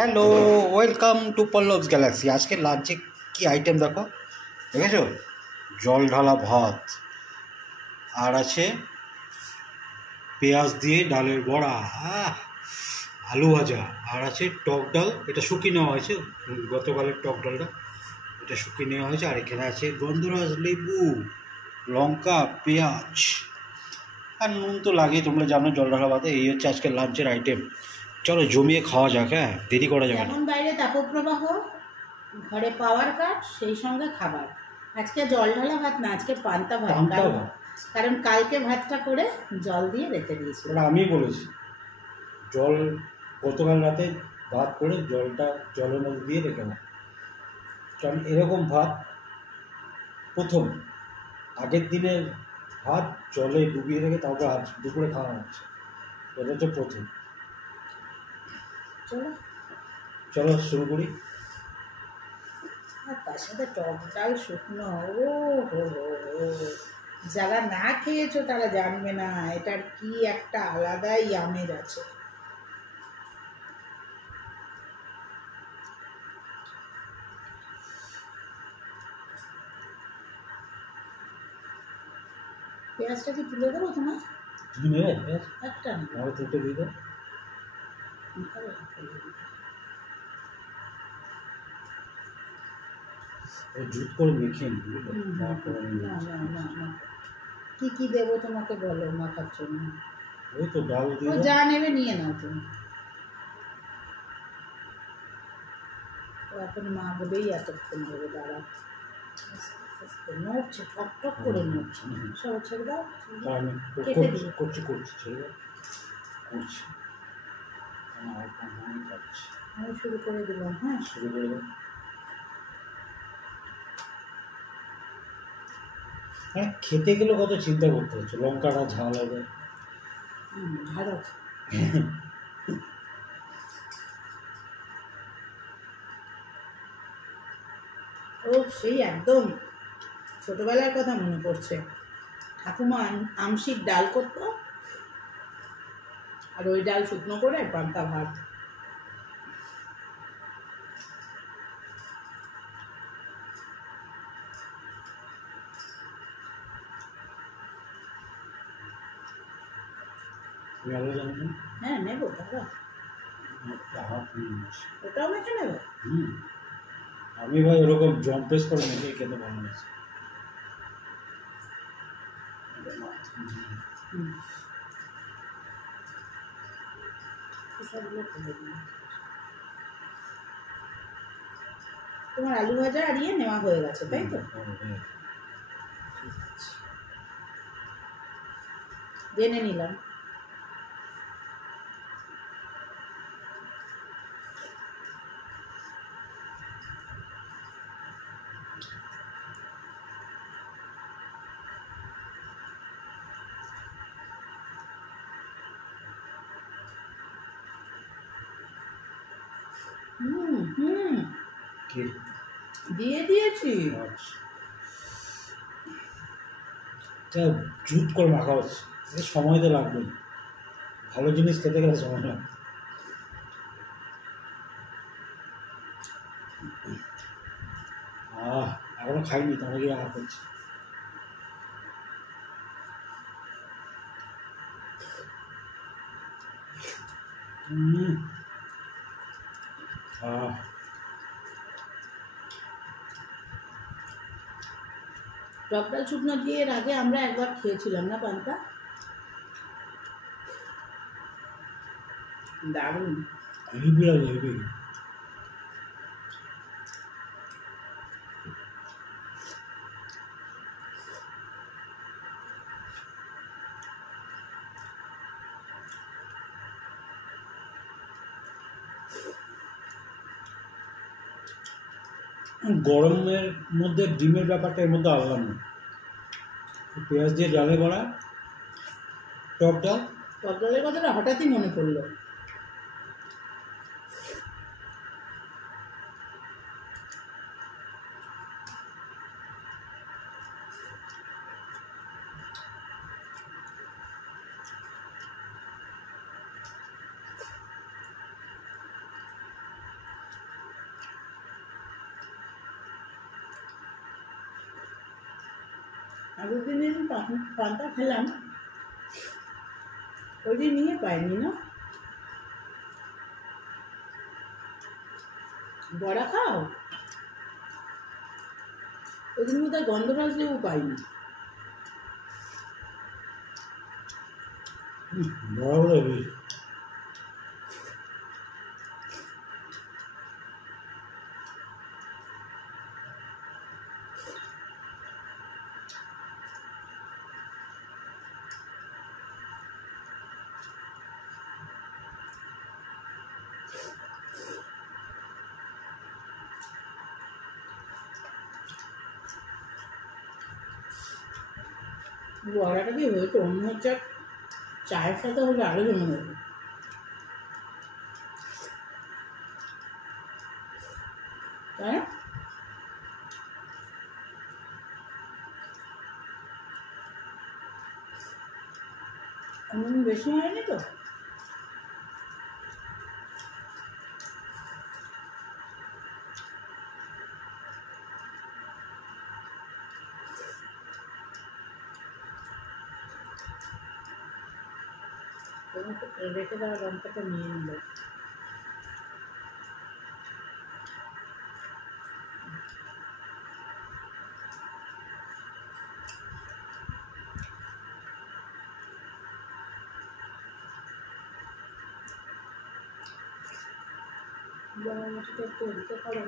Hello, welcome to Pallavas Galaxy. আজকে লাঞ্চে কি আইটেম দেখো, দেখেছো? জল ঢালা ভাত, আর আছে পেঁয়াজ দিয়ে ডালের বড়া, আলু ভাজা, আর আছে টক ডাল। এটা শুকিয়ে নেওয়া হয়েছে, গতকালের টক ডালটা, এটা শুকিয়ে নেওয়া হয়েছে। আর এখানে আছে গন্ধরাজ লেবু, লঙ্কা, পেঁয়াজ, আর নুন তো লাগে, তোমরা জানো জল ঢালা ভাতে। এই হচ্ছে আজকের লাঞ্চের আইটেম। চলো জমিয়ে খাওয়া যাক, হ্যাঁ, দেরি করা যাবে না। যেমন বাইরে তাপপ্রবাহ, ঘরে পাওয়ার কাট, সেই সঙ্গে খাবার। আজকে জল ঢালা ভাত না, আজকে পান্তা ভাত। কারণ কালকে ভাতটা করে জল দিয়ে রেখে দিয়েছি। ওটা আমি বলেছি, জল গতকাল রাতে ভাত করে জলটা জলের মধ্যে দিয়ে রেখে না। কারণ এরকম ভাত প্রথম, আগের দিনের ভাত জলে ডুবিয়ে রেখে তারপর আজ দুপুরে খাওয়া হচ্ছে, এটা হচ্ছে প্রথম। চলো চলো শুরু করি। আর তার সাথে টক ডাল শুকনো, ও হো হো হো, যারা না খেয়েছো তারা জানবে না এটার কি একটা আলাদাই আমেজ আছে। পেঁয়াজটা কি তুলে দেবো তোমার? তুমি নেবে পেঁয়াজ? একটা না, আমাকে দুটো দিয়ে দাও। জুত করে মেখে নিই, না না না না, কি কি দেবো তোমাকে বলো মাখার জন্য? ওই তো ডাল দিয়ে ও যা নেবে নিয়ে নাও তুমি। ও এখন মাখবেই, এতক্ষণ ধরে দাঁড়া, নড়ছে, ঠক ঠক করে নড়ছে। সব ছেড়ে দাও, আমি কেটে দিই। করছি ছেড়ে দাও, করছি, আমি শুরু করে দিলাম। হ্যাঁ, শুরু করে দাও। হ্যাঁ, খেতে গেলে কত চিন্তা করতে হচ্ছে, লঙ্কাটা ঝাল হবে। ভালো। ও সেই একদম ছোটবেলার কথা মনে পড়ছে। ঠাকুমা আমশির ডাল করতো, আর ওই ডাল শুকনো করে পান্তা ভাত। হ্যাঁ নেবো দাদা, ওটাও মেখে নেবো। আমি ভাই ওরকম জম্পেস করে মেখে খেতে ভালো লাগছে। তোমার আলু ভাজা আর ইয়ে নেওয়া হয়ে গেছে, তাই তো? জেনে নিলাম। দিয়ে দিয়েছি। জুত করে মাখা হচ্ছে, সময় তো লাগবে, ভালো জিনিস খেতে গেলে সময় লাগবে। এখনো খাইনি, তাহলে গিয়ে করছি। টক ডাল শুকনো দিয়ে এর আগে আমরা একবার খেয়েছিলাম না পান্তা, দারুণ। গরমের মধ্যে ডিমের ব্যাপারটা এর মধ্যে আলাদা না। পেঁয়াজ দিয়ে ডালে বড়া, টক ডালের কথাটা হঠাৎই মনে পড়লো। আগের দিন পান্তা খেলাম, ওই দিন নিয়ে পাইনি না। বড়া খাও, ওই দিন বোধহয় গন্ধরাজ লেবু পাইনি। বড় বড় বড়াটা কি হয়েছে অন্য হচ্ছে, চায়ের সাথে হলে আরো জমে যাবে। তাই না? অন্যদিন বেশি হয়নি তো। রেখে দেওয়া লঙ্কাটা নিয়ে নিল। মশলাটা একটু দিতে পারো।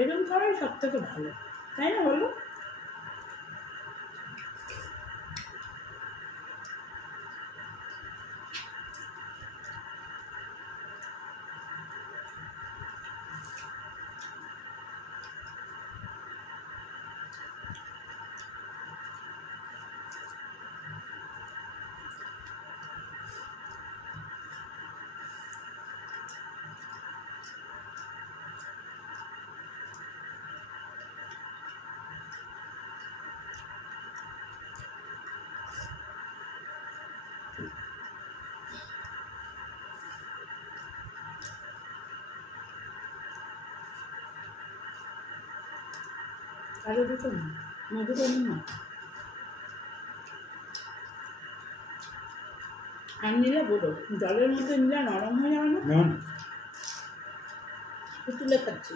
এরকম খাওয়াই সব থেকে ভালো, তাই না বলো? আরো দুটো না, দুটো নিন না। আর নিলে বলো, জলের মধ্যে নিলে নরম হয়ে যাবে না? তুলে খাচ্ছি।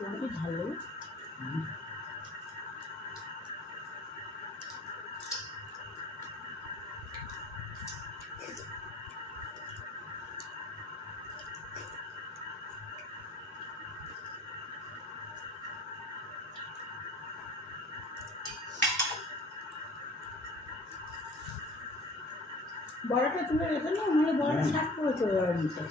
তোমার কি ভালো? বড়াটা তুলে রেখে নাও, নাহলে বড়াটা শাক করে চলে যাবে নিচে।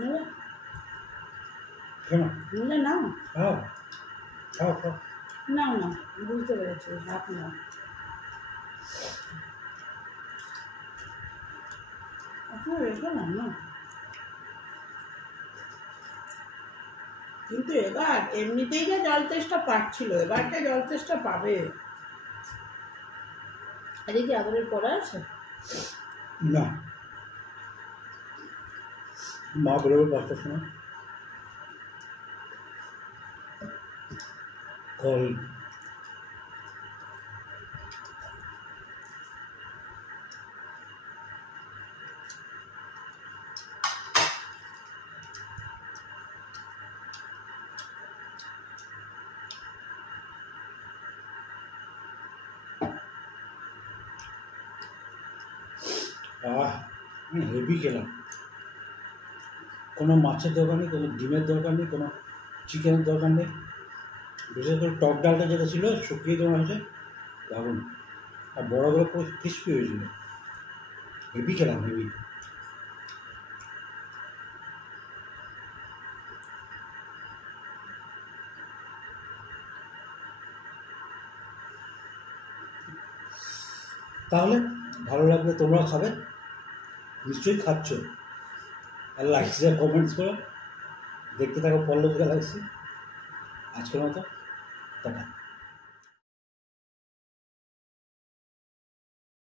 নেবে? কেন? নিলে নাও। খাও খাও খাও। নাও না, বুঝতে পেরেছি, হাফ নাও। আপনার রেখে না না, কিন্তু এবার এমনিতেই যা জল তেষ্টা পাচ্ছিল, এবারটা জল তেষ্টা পাবে। এদিকে আদরের পড়া আছে? না, মা বেরোবে 5টার সময়। কল হেভি খেলাম। কোনো মাছের দরকার নেই, কোনো ডিমের দরকার নেই, কোনো চিকেনের দরকার নেই। বিশেষ করে টক ডালটা যেটা ছিল শুকিয়ে দেওয়া হয়েছে, দারুণ। আর বড় বড় পুরো ক্রিস্পি হয়েছিল। হেভি খেলাম, হেভি। তাহলে ভালো লাগলে তোমরা খাবে, নিশ্চয়ই খাচ্ছ। আর লাইক শেয়ার কমেন্টস করো। দেখতে থাকো পল্লব গ্যালাক্সি। আজকের মতো টাটা।